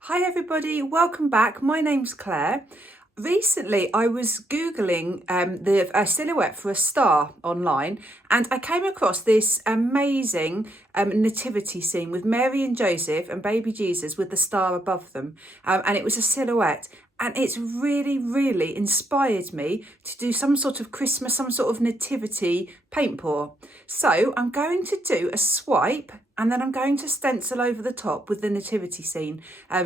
Hi everybody, welcome back. My name's Claire. Recently I was Googling a silhouette for a star online, and I came across this amazing nativity scene with Mary and Joseph and baby Jesus with the star above them, and it was a silhouette. And it's really inspired me to do some sort of Christmas, some sort of nativity paint pour. So I'm going to do a swipe and then I'm going to stencil over the top with the nativity scene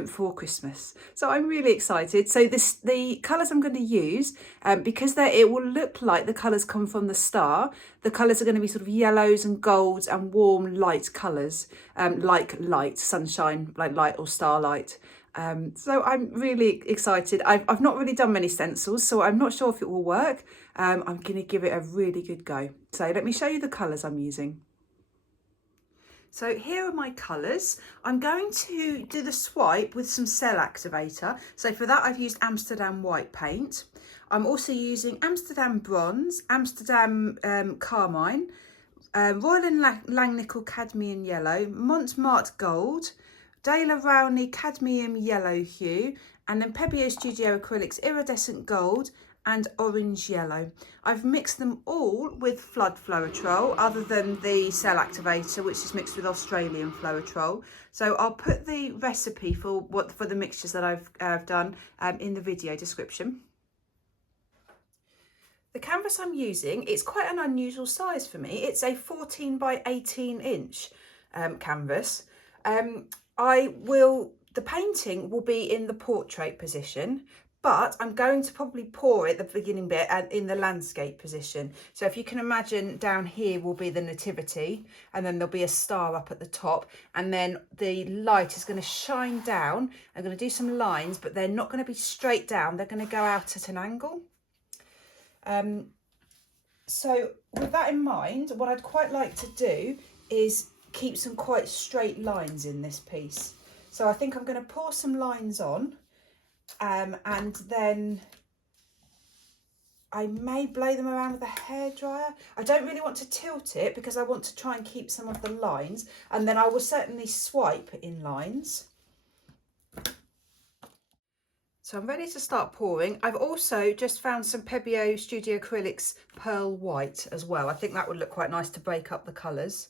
for Christmas. So I'm really excited. So the colours I'm going to use, because it will look like the colours come from the star, the colours are going to be sort of yellows and golds and warm light colours, like light, sunshine, like light or starlight. So I'm really excited. I've not really done many stencils, so I'm not sure if it will work. I'm going to give it a really good go. So let me show you the colours I'm using. So here are my colours. I'm going to do the swipe with some cell activator. So for that I've used Amsterdam white paint. I'm also using Amsterdam bronze, Amsterdam carmine, Royal and Langnickel cadmium yellow, Montmartre gold, Daler Rowney cadmium yellow hue, and then Pebeo Studio Acrylics iridescent gold and orange yellow. I've mixed them all with floetrol, other than the cell activator, which is mixed with Australian floetrol. So I'll put the recipe for the mixtures that I've done in the video description. The canvas I'm using, it's quite an unusual size for me. It's a 14 by 18 inch canvas. The painting will be in the portrait position, but I'm going to probably pour it the beginning bit and in the landscape position. So if you can imagine, down here will be the nativity, and then there'll be a star up at the top, and then the light is going to shine down. I'm going to do some lines, but they're not going to be straight down. They're going to go out at an angle. So with that in mind, what I'd quite like to do is keep some quite straight lines in this piece. So I think I'm going to pour some lines on, and then I may blow them around with a hairdryer. I don't really want to tilt it because I want to try and keep some of the lines, and then I will certainly swipe in lines. So I'm ready to start pouring. I've also just found some Pebeo Studio Acrylics Pearl White as well. I think that would look quite nice to break up the colours.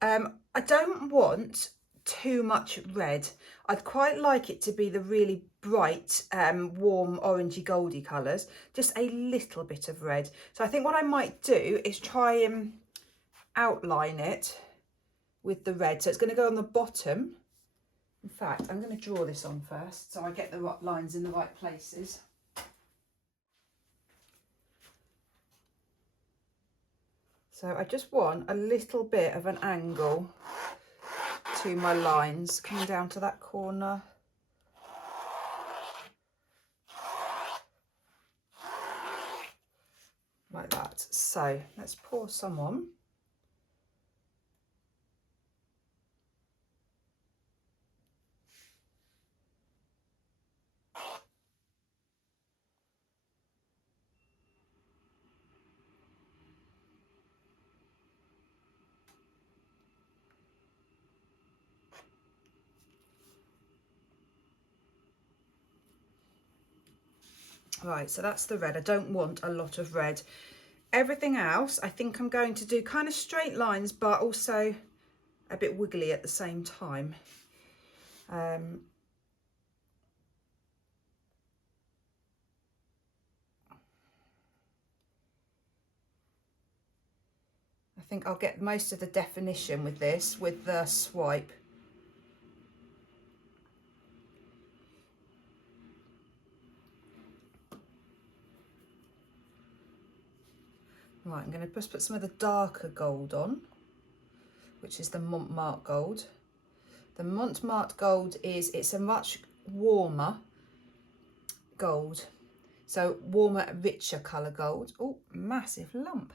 I don't want too much red. I'd quite like it to be the really bright, warm, orangey, goldy colours. Just a little bit of red. So I think what I might do is try and outline it with the red. So it's going to go on the bottom. In fact, I'm going to draw this on first so I get the right lines in the right places. So I just want a little bit of an angle to my lines, coming down to that corner. Like that. So let's pour some on. Right, so that's the red. I don't want a lot of red. Everything else, I think I'm going to do kind of straight lines, but also a bit wiggly at the same time. I think I'll get most of the definition with this, with the swipe. Right, I'm going to just put some of the darker gold on, which is the Montmartre gold. The Montmartre gold it's a much warmer gold. So warmer, richer colour gold. Oh, massive lump.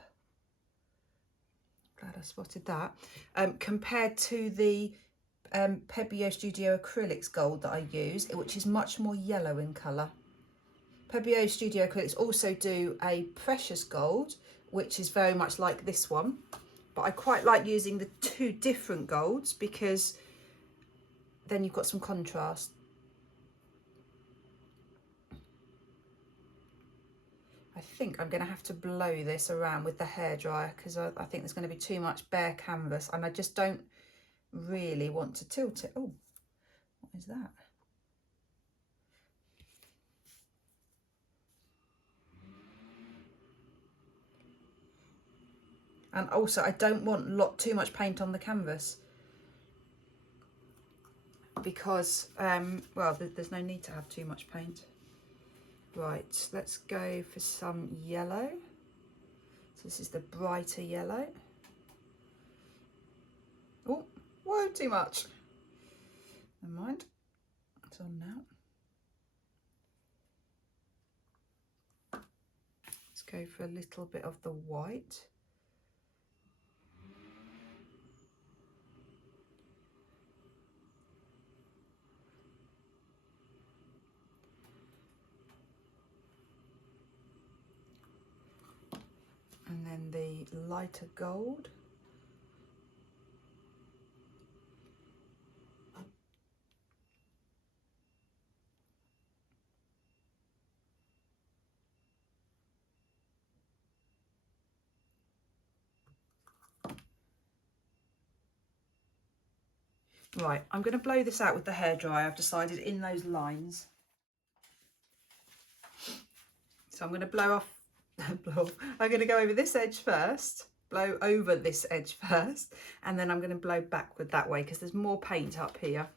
Glad I spotted that. Compared to the Pebeo Studio Acrylics gold that I use, which is much more yellow in colour. Pebeo Studio Acrylics also do a precious gold, which is very much like this one, but I quite like using the two different golds because then you've got some contrast. I think I'm going to have to blow this around with the hairdryer because I think there's going to be too much bare canvas and I just don't really want to tilt it. Oh, what is that? And also I don't want too much paint on the canvas because, well, there's no need to have too much paint. Right, let's go for some yellow. So this is the brighter yellow. Oh, whoa, too much. Never mind, it's on now. Let's go for a little bit of the white. And then the lighter gold. Right, I'm going to blow this out with the hairdryer, I've decided, in those lines. So I'm going to blow off, I'm going to go over this edge first, blow over this edge first, and then I'm going to blow backward that way because there's more paint up here.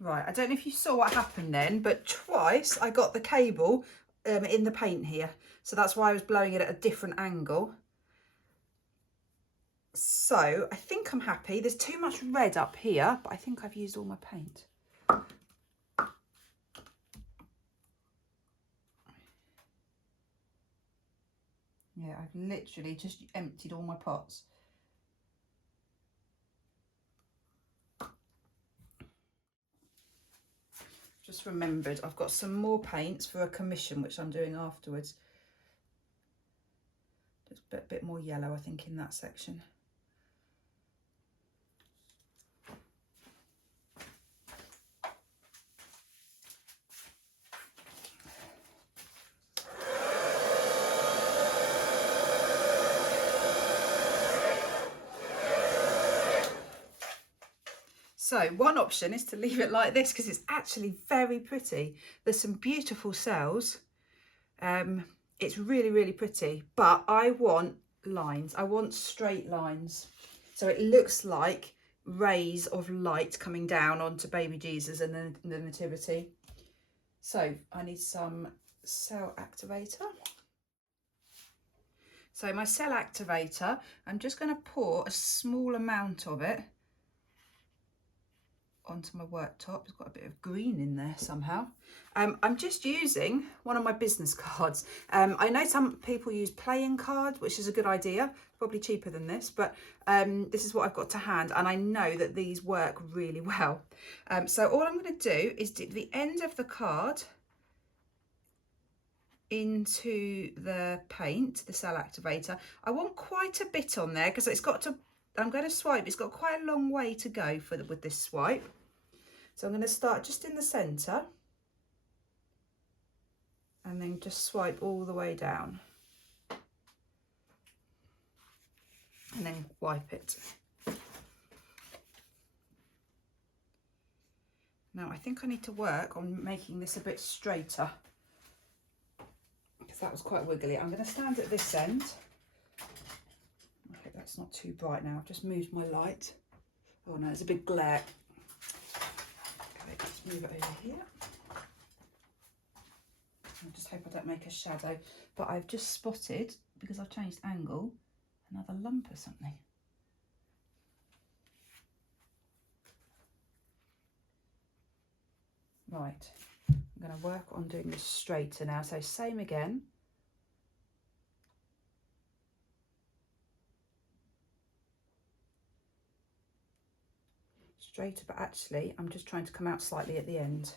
Right, I don't know if you saw what happened then, but twice I got the cable in the paint here. So that's why I was blowing it at a different angle. So I think I'm happy. There's too much red up here, but I think I've used all my paint. Yeah, I've literally just emptied all my pots. Just remembered I've got some more paints for a commission which I'm doing afterwards. Just a bit more yellow, I think, in that section. So one option is to leave it like this because it's actually very pretty. There's some beautiful cells. It's really, really pretty, but I want lines. I want straight lines. So it looks like rays of light coming down onto baby Jesus and then the nativity. So I need some cell activator. So my cell activator, I'm just going to pour a small amount of it onto my worktop. It's got a bit of green in there somehow. I'm just using one of my business cards. I know some people use playing cards, which is a good idea, probably cheaper than this, but this is what I've got to hand, and I know that these work really well. So all I'm going to do is dip the end of the card into the paint, the cell activator. I want quite a bit on there because it's got to, I'm going to swipe, it's got quite a long way to go with this swipe. So I'm going to start just in the centre and then just swipe all the way down. and then wipe it. Now I think I need to work on making this a bit straighter because that was quite wiggly. I'm going to stand at this end. I hope that's not too bright now. I've just moved my light. Oh no, there's a big glare. Okay, let's move it over here. I just hope I don't make a shadow. But I've just spotted, because I've changed angle, another lump or something. Right, I'm going to work on doing this straighter now. So same again. Straighter, but actually I'm just trying to come out slightly at the end.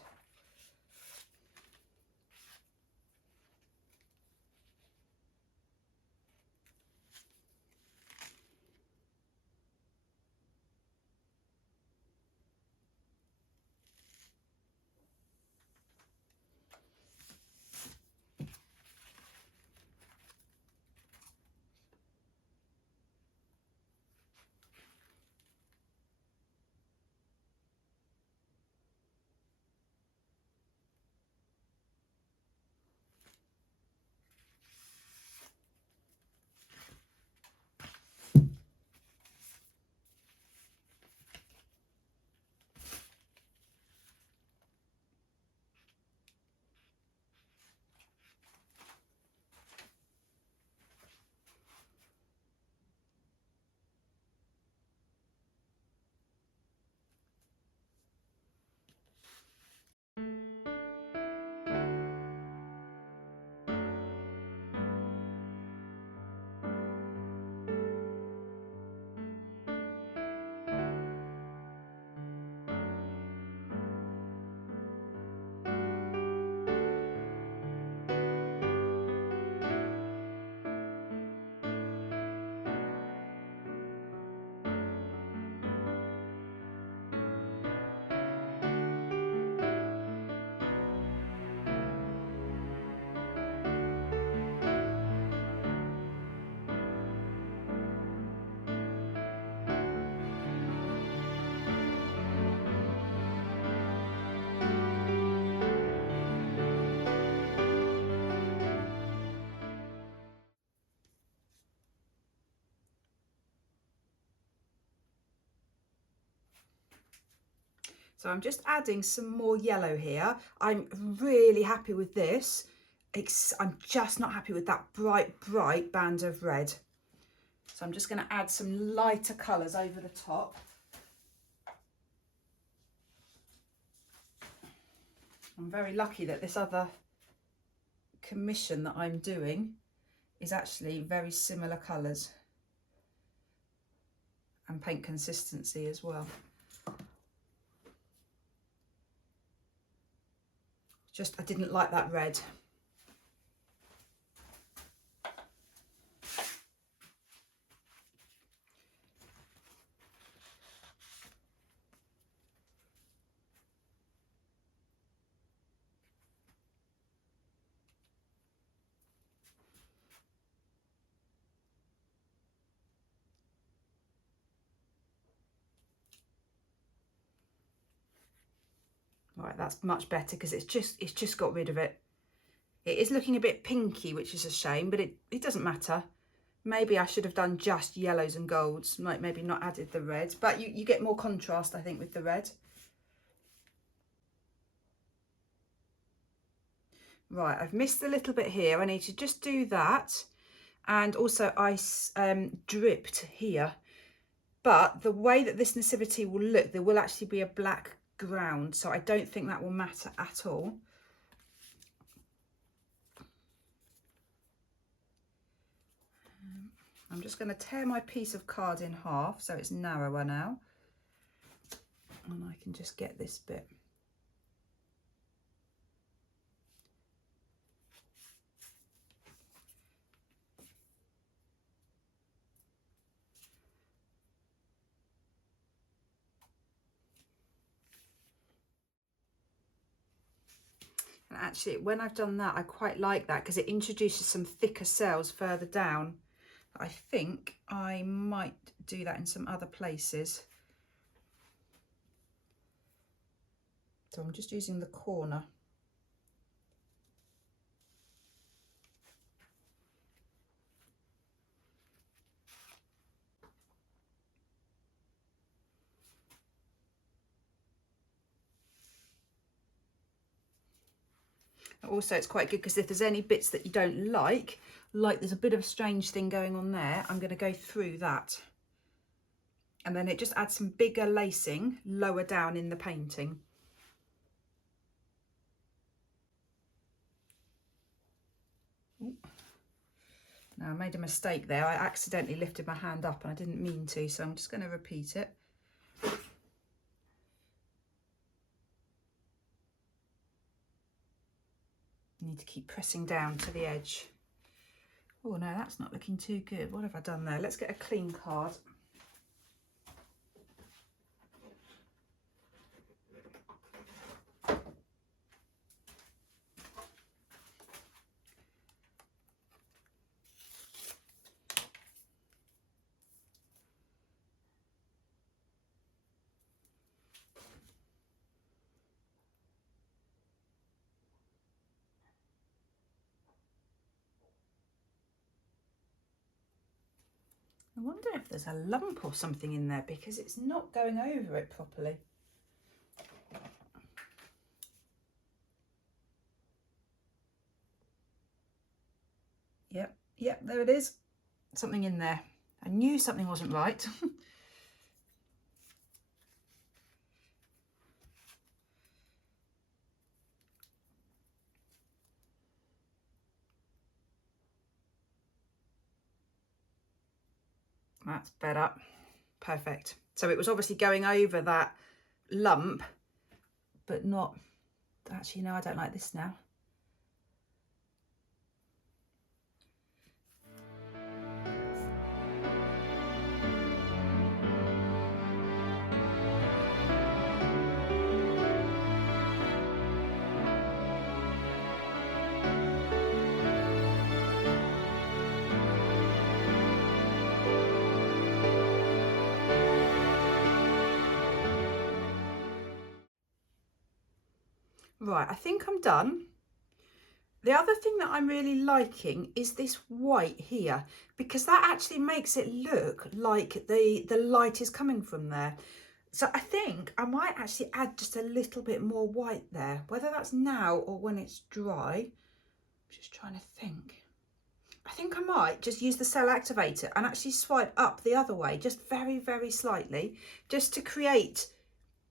So I'm just adding some more yellow here. I'm really happy with this. I'm just not happy with that bright band of red. So I'm just going to add some lighter colours over the top. I'm very lucky that this other commission that I'm doing is actually very similar colours and paint consistency as well. Just, I didn't like that red. Right, that's much better because it's just got rid of it. It is looking a bit pinky, which is a shame, but it doesn't matter. Maybe I should have done just yellows and golds, like maybe not added the red, but you get more contrast, I think, with the red. Right, I've missed a little bit here. I need to just do that. And also I dripped here. But the way that this nativity will look, there will actually be a black ground, so I don't think that will matter at all. I'm just going to tear my piece of card in half so it's narrower now, and I can just get this bit. And actually, when I've done that, I quite like that because it introduces some thicker cells further down. I think I might do that in some other places. So I'm just using the corner. Also, it's quite good because if there's any bits that you don't like there's a bit of a strange thing going on there, I'm going to go through that. And then it just adds some bigger lacing lower down in the painting. Ooh. Now I made a mistake there. I accidentally lifted my hand up and I didn't mean to, so I'm just going to repeat it. You need to keep pressing down to the edge. Oh no, that's not looking too good. What have I done there? Let's get a clean card. I wonder if there's a lump or something in there because it's not going over it properly. Yep, there it is. Something in there. I knew something wasn't right. That's better. Perfect. So it was obviously going over that lump, but not... Actually, no, I don't like this now. Right, I think I'm done. The other thing that I'm really liking is this white here, because that actually makes it look like the light is coming from there. So I think I might actually add just a little bit more white there, whether that's now or when it's dry. I'm just trying to think. I think I might just use the cell activator and actually swipe up the other way, just very, very slightly, just to create,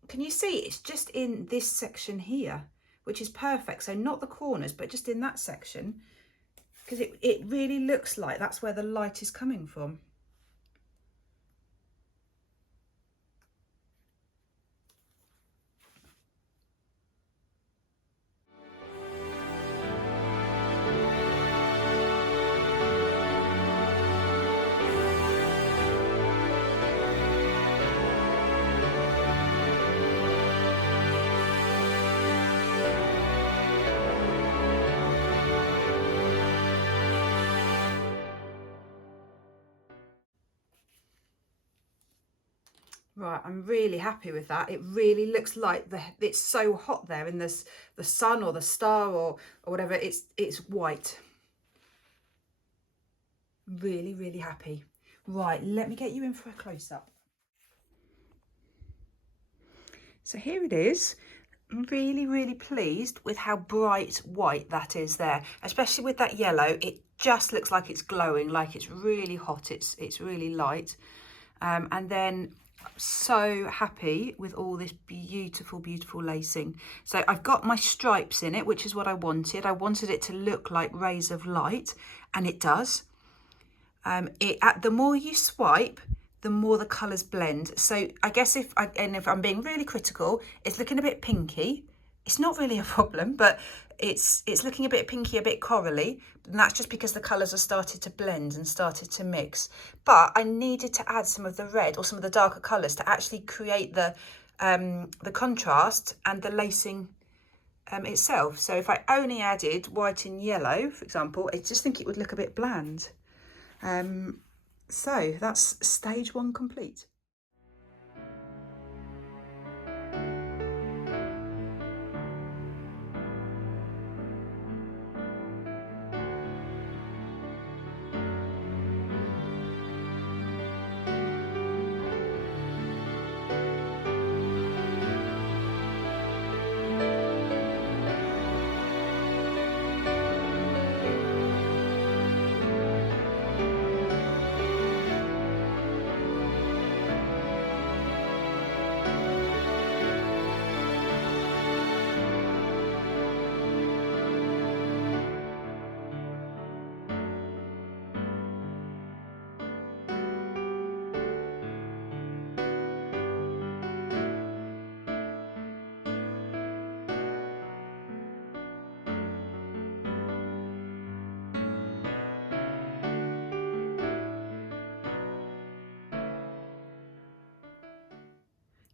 can you see, it's just in this section here, which is perfect. So not the corners, but just in that section, because it really looks like that's where the light is coming from. Right, I'm really happy with that. It really looks like it's so hot there in this, the sun or the star or whatever. It's white. Really, really happy. Right, let me get you in for a close-up. So here it is. I'm really, really pleased with how bright white that is there, especially with that yellow. It just looks like it's glowing, like it's really hot. It's really light. And then so happy with all this beautiful, beautiful lacing. So I've got my stripes in it, which is what I wanted. I wanted it to look like rays of light, and it does. The more you swipe, the more the colours blend. So I guess if I'm being really critical, it's looking a bit pinky. It's not really a problem, but it's looking a bit pinky, a bit corally, and that's just because the colours have started to blend and started to mix. But I needed to add some of the red or some of the darker colours to actually create the contrast and the lacing itself. So if I only added white and yellow, for example, I just think it would look a bit bland. So that's stage 1 complete.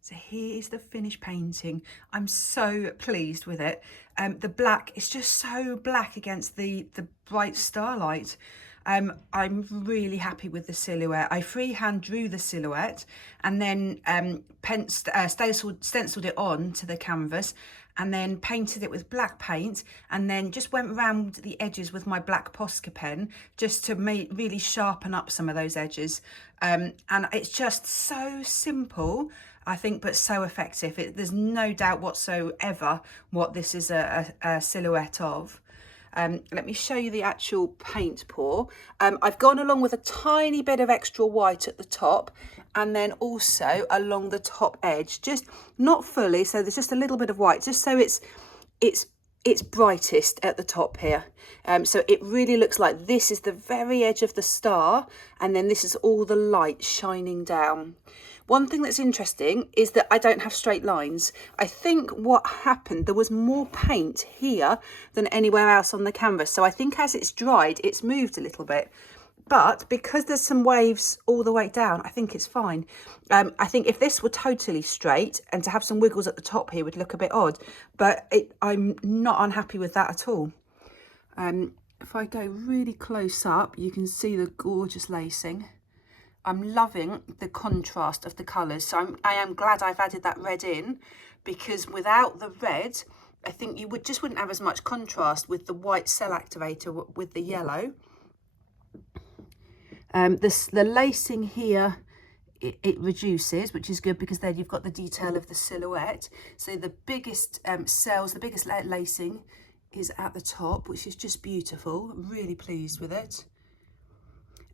So here is the finished painting. I'm so pleased with it. The black is just so black against the bright starlight. I'm really happy with the silhouette. I freehand drew the silhouette and then stenciled it on to the canvas, and then painted it with black paint, and then just went around the edges with my black Posca pen just to really sharpen up some of those edges. And it's just so simple, I think, but so effective. There's no doubt whatsoever what this is a silhouette of. Let me show you the actual paint pour. I've gone along with a tiny bit of extra white at the top, and then also along the top edge, just not fully, so there's just a little bit of white, just so it's brightest at the top here. So it really looks like this is the very edge of the star, and then this is all the light shining down. One thing that's interesting is that I don't have straight lines. I think what happened, there was more paint here than anywhere else on the canvas. So I think as it's dried, it's moved a little bit. But because there's some waves all the way down, I think it's fine. I think if this were totally straight and to have some wiggles at the top here would look a bit odd, but I'm not unhappy with that at all. If I go really close up, you can see the gorgeous lacing. I'm loving the contrast of the colours. So I am glad I've added that red in, because without the red, I think you wouldn't have as much contrast with the white cell activator with the yellow. The lacing here, it reduces, which is good, because then you've got the detail of the silhouette. So the biggest cells, the biggest lacing is at the top, which is just beautiful. I'm really pleased with it.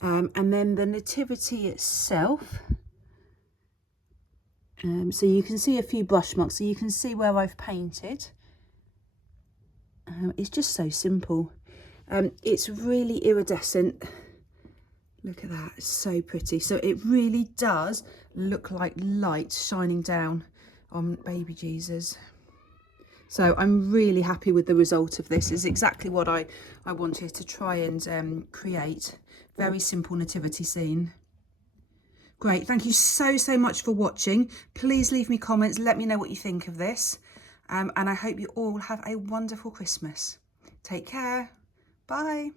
And then the nativity itself, so you can see a few brush marks, so you can see where I've painted. It's just so simple. It's really iridescent. Look at that, it's so pretty. So it really does look like light shining down on baby Jesus. So I'm really happy with the result of this. It's exactly what I wanted to try and create. Very simple nativity scene. Great, thank you so much for watching. Please leave me comments, let me know what you think of this. And I hope you all have a wonderful Christmas. Take care, bye.